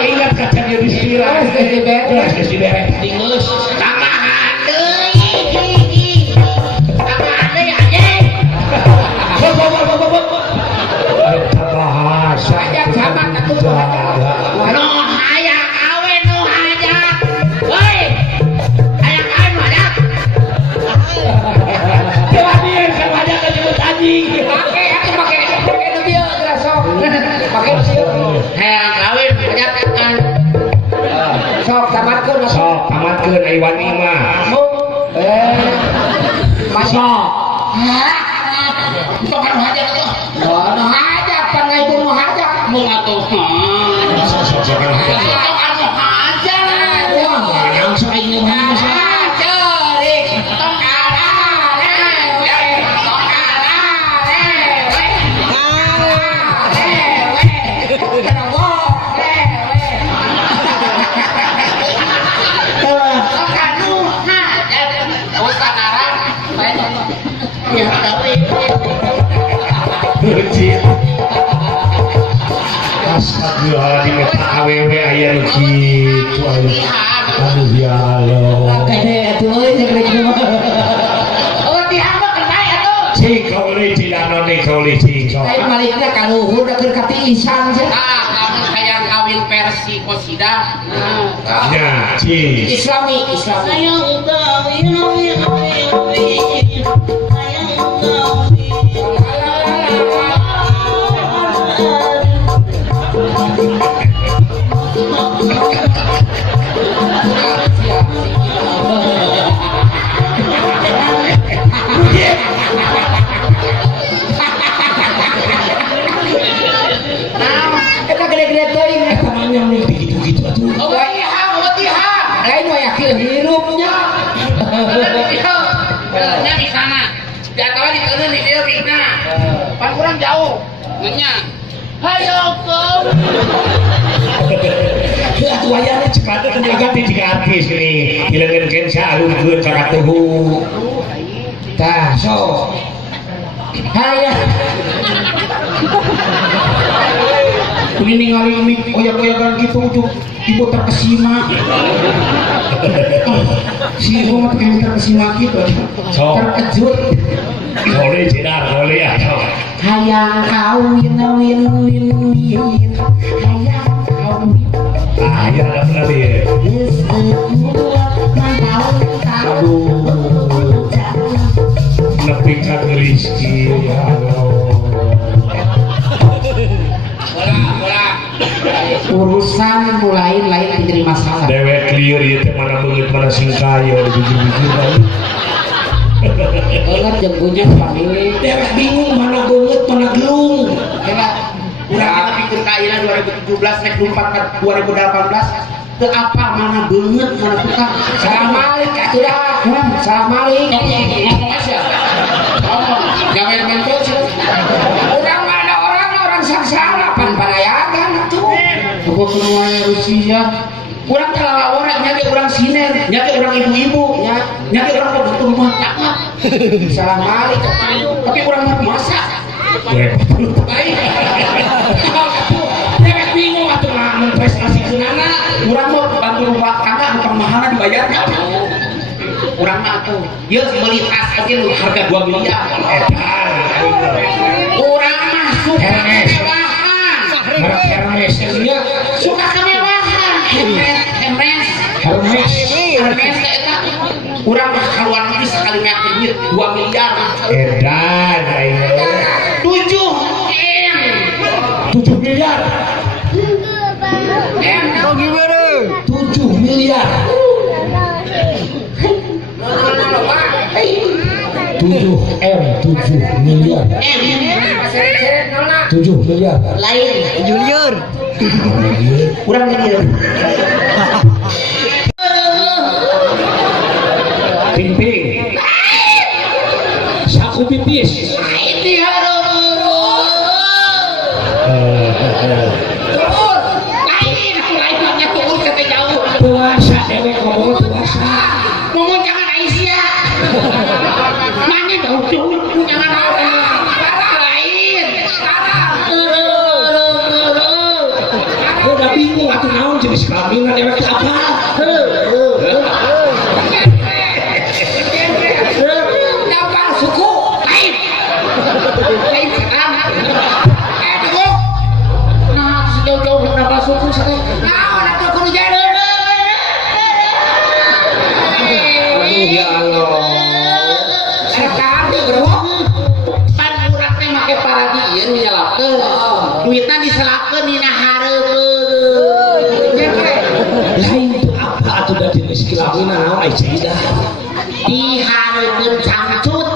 Ingat kaca dia bismillah di beres tingus tambahan deui tambahan deui anjing eta bahasa ajak sama atuh nu hayang awen nu hajak woi hayang awen nu hajak coba dia kan hajak disebut anjing pakai nu dia sok pakai hayang awen hajak sok tamatkeun ai wani mah masok sok anu hajak atuh nu hajak pan ngai nu hajak mung atuh sok anu hajak langsung ai nu hajak ceurik tong astagfirullahaladzim eta awewe aya nu kitu aduh ya Allah kade atuh euy segede oh tiang mah kenai atuh cing kauli tidano nih kauli cing sok ai malikna ka luhur da keur katiisan cenah kamu hayang kawin versi qasidah nah cing islami hayang kawin eta gede-gede teuing eta mah nyamuk begitu atuh oh watiha lain mah yakin hirupnya nya di sana di atawa di keun di dieu bingna pan kurang jauh nya hayo kau atuh aya cek atuh ganti diganti sini dileungeun salukeun cak atuh tah sok hayang ini ningali mik oyak-oyakan gitu ujung ibu terkesima si ibu mah terkesima gitu terkejut boleh tidak boleh ya hayang kawin hayang kawin hayang ada pernah dia aduh nepi ka rezeki ya Allah urusan mulai lain menjadi masalah dewek liur ieu teh mana beungeut mana singkayo jujur-jujur bae eueuh jeung bujur pamili dewek bingung mana beungeut mana gelung kena urang pikeun ka ayeuna 2017 nek 2018 teu apa mana beungeut mana tukang salam malik atuh dah salam malik ngomong aja ngomong gawe mentos urang mana orang saksara pan panayagan atuh buku semuanya Rusia kurang terlalu orang nyake orang siner nyake orang ibu-ibu nyake orang pembantu rumah tangga salam balik tapi orang mau masak baik dewek bingung atuh ngamun prestasi keunana orang mau bantu rumah tangga bukan mahal dibayar orang mah atuh ieu meuli tas oge harga 2 miliar orang masuk Hermes suka kemewahan Hermes eta urang kaluar negeri sekali ngake duit 2 miliar edan ayo 7 miliar 7 miliar 7 miliar 7 miliar lain junior kurang junior ping saku pipis ini haruru lain turun kata jauh puasa cewek ngomong puasa. Ngomong jangan Aisyah. Mana dong jangan lain. Udah bingung atuh naon jenis kelamin dewek apa? Apa suku lain? Lain sekarang. Tunggu. Nah, sejauh-jauh kenapa suku sekarang? Nah, aku kudu jadi. Ya Allah. Sekali bro. Pan urang teh make paradieun nyelapkeun. Duitna diselakeun dina hareupeun. Lain itu apa atuh da jenis kelamin naon ai Caidah? Di hareupeun cangcut.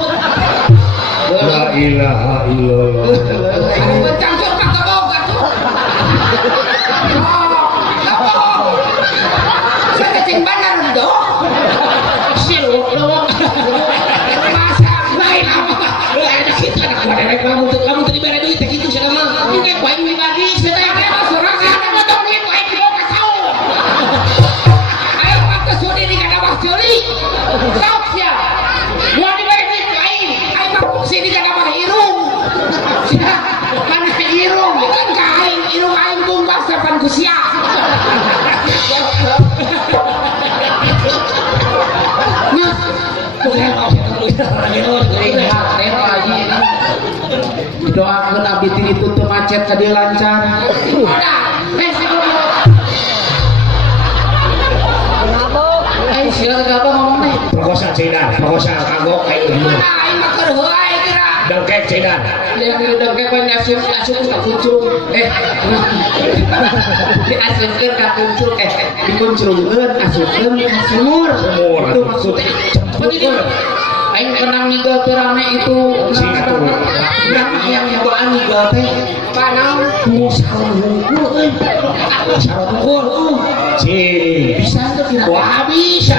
La ilaha illallah. Hareupeun cangcut mah kebog atuh. Saya kecing bener dong. Siluk dong. Masa lain apa? Lain kita anak kamu tadi bare duit teh kitu sia mah. Ini bae pribadi saya teh mah sorangan potong duit bae kitu ka saur. Ayo pakai suri di kana bah curi. Sok sia. Mau dibere duit lain. Ayo fungsi di kana bah irung. Kana irung kan kain irung aing bumbas depan ku sia. Doakan abdi ditutup macet tadi lancar. Ayo silakan apa ngomong nih. Proposal Caidah, proposal kagok kayak gitu. Ayo makan hoai kira. Dongkek Caidah. Yang dongkek kan asup tak kuncung. Diasupkeun ka kuncung dikuncungkeun asupkeun ka sumur. Itu maksudnya. Aing kenang ninggal teh rame itu. Yang nyobaan ninggal teh panau musal hungkul euy. Musal hungkul. Bisa tuh kira. Wah bisa.